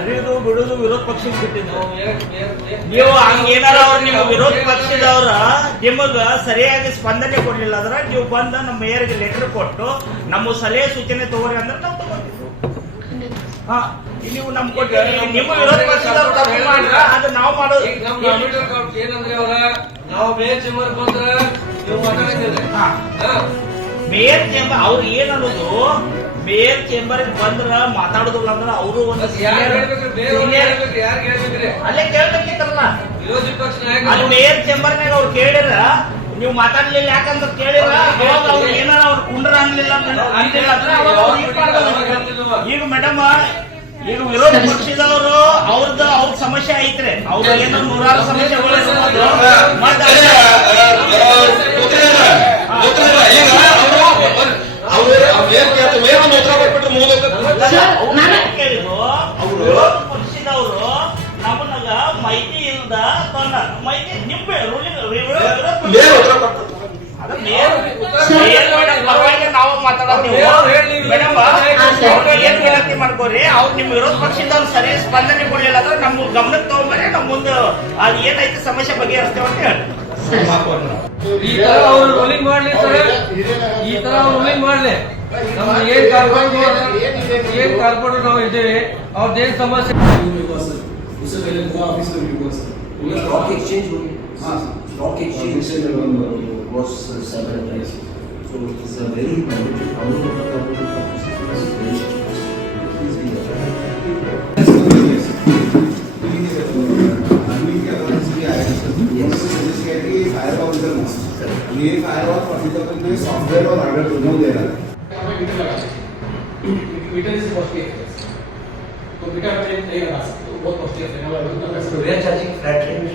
ಹರಿದು ಬಿಡುದು ವಿರೋಧ ಪಕ್ಷಕ್ಕೆ ಬಿಟ್ಟಿದ್ದು. ನೀವು ಹಂಗೇನಾರ ಅವ್ರು ನಿಮ್ಮ ವಿರೋಧ ಪಕ್ಷದವ್ರ ನಿಮಗ ಸರಿಯಾಗಿ ಸ್ಪಂದನೆ ಕೊಡ್ಲಿಲ್ಲ ಅಂದ್ರೆ ನೀವು ಬಂದ ನಮ್ಮ ಮೇಯರ್ಗೆ ಲೆಟರ್ ಕೊಟ್ಟು ನಮ್ಮ ಸಲಹೆ ಸೂಚನೆ ತಗೋರಿ ಅಂದ್ರೆ ನಾವು ತಗೊಂಡಿದ್ದು. ನೀವು ನಮ್ ಕೊಟ್ಟು ನಿಮ್ಮ ವಿರೋಧ ಪಕ್ಷದವ್ರು ತಪ್ಪು ಮಾಡ್ರ ಅದು ನಾವು ಮಾಡೋದು ಏನಂದ್ರೆ ಅವರ ನಾವು ಮೇಯರ್ ಚೇಂಬರ್ ಬಂದ್ರ ನೀವು ಮಾತಾಡ್ತಿದ್ರೆ ಮೇಯರ್ ಚೇಂಬರ್ ಅವ್ರು ಏನ್ ಅನ್ನೋದು ಮೇಯರ್ ಚೇಂಬರ್ ಬಂದ್ರ ಮಾತಾಡುದಿಲ್ಲ ಅಂದ್ರೆ ಅವರು ಒಂದು ಅಲ್ಲೇ ಕೇಳ್ಬೇಕಿತ್ತಲ್ಲ ವಿರೋಧಿ ಪಕ್ಷ ಅಲ್ಲಿ ಮೇಯರ್ ಚೇಂಬರ್ನಾಗ ಅವ್ರು ಕೇಳಿರ ನೀವು ಮಾತಾಡ್ಲಿಲ್ಲ ಯಾಕಂತ ಕೇಳಿರ ಅವಾಗ ಅವ್ರು ಏನಾರ ಅವ್ರು ಕುಂಡ್ರ ಅನ್ಲಿಲ್ಲ ಅಂತಿಲ್ಲ ಅಂದ್ರೆ ಅವಾಗ ಅವ್ರು ಇದು ಮಾಡ್ಬೋದು. ಈಗ ಮೇಡಮ್ ಈಗ ವಿರೋಧ ಪಕ್ಷದವರು ಅವ್ರ ಸಮಸ್ಯೆ ಐತ್ರಿ ಅವ್ರ ಏನೋ 100 ಸಮಸ್ಯೆಗಳು ಇರ್ಬೋದು. ಮತ್ತೆ ಕೇಳಿದ್ರು ಅವರು ಪಕ್ಷದವರು ನಮ್ಮನಾಗ ಮಾಹಿತಿ ಇಲ್ದ ಮಾಹಿತಿ ನಿಂಬೆ ಪರವಾಗಿ ನಾವು ಮಾತಾಡೋದು ಮೇಡಮ್ ಏನ್ ವಿನಂತಿ ಮಾಡ್ಕೋರಿ ಅವ್ರು ನಿಮ್ ವಿರೋಧ ಪಕ್ಷದವ್ರು ಸರಿ ಸ್ಪಂದನೆ ಕೊಡ್ಲಿಲ್ಲ ಅಂದ್ರೆ ನಮ್ಮ ಗಮನಕ್ಕೆ ತಗೊಂಡ್ಬರ್ರಿ ನಾವು ಮುಂದೆ ಅದು ಏನೈತೆ ಸಮಸ್ಯೆ ಬಗೆಹರಿಸ್ತೇವೆ ಅಂತ ಹೇಳಿ ಈ ತರ ಅವ್ರು ರೂಲಿಂಗ್ ಮಾಡ್ಲಿ ಸರ್, ಈ ತರ ಅವ್ರು ರೂಲಿಂಗ್ ಮಾಡ್ಲಿ. ನಮ್ಮ ಏನ್ ಕಾರ್ಪೊರೇಟರ್ ನಾವು ಇದ್ದೇವೆ ಅವ್ರದ್ದೇನ್ ಸಮಸ್ಯೆ उससे पहले गोवा ऑफिस में भी हुआ सर स्टॉक एक्सचेंज हो गया. हाँ stock exchange was several times. So it is a very mandatory. How do you talk about ये फायरवॉल पर्टिकुलर में सॉफ्टवेयर और हार्डवेयर दोनों दे रहा है मीटर इज कॉस्टली तो मीटर पे नहीं लगा सकते बहुत कॉस्टली है so we are charging flat rate.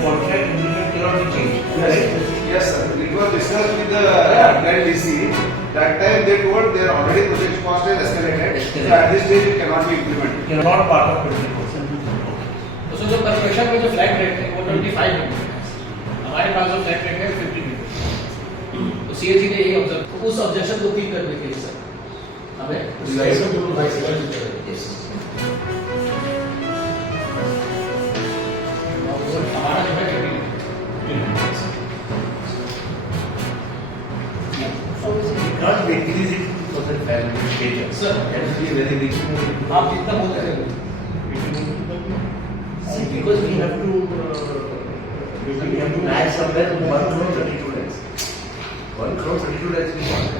contract cannot be changed. Yes sir, it was discussed with the applied DC. That time they told their already project cost has escalated. So at this stage it cannot be implemented. Not part of 20%. तो जो construction में जो flat rate है वो 25 है, हमारे पास जो flat rate है 50 है. तो सीएजी ने यही ऑब्जर्व, उस ऑब्जेक्शन को ठीक करने के लिए सर हमें Yes. हमारा जो है Not increase it for the family status. Sir, that is very reasonable. आप कितना बोलते हैं See, because we have to add somewhere 1 crore 32 lakhs. 1 crore 32 lakhs we want.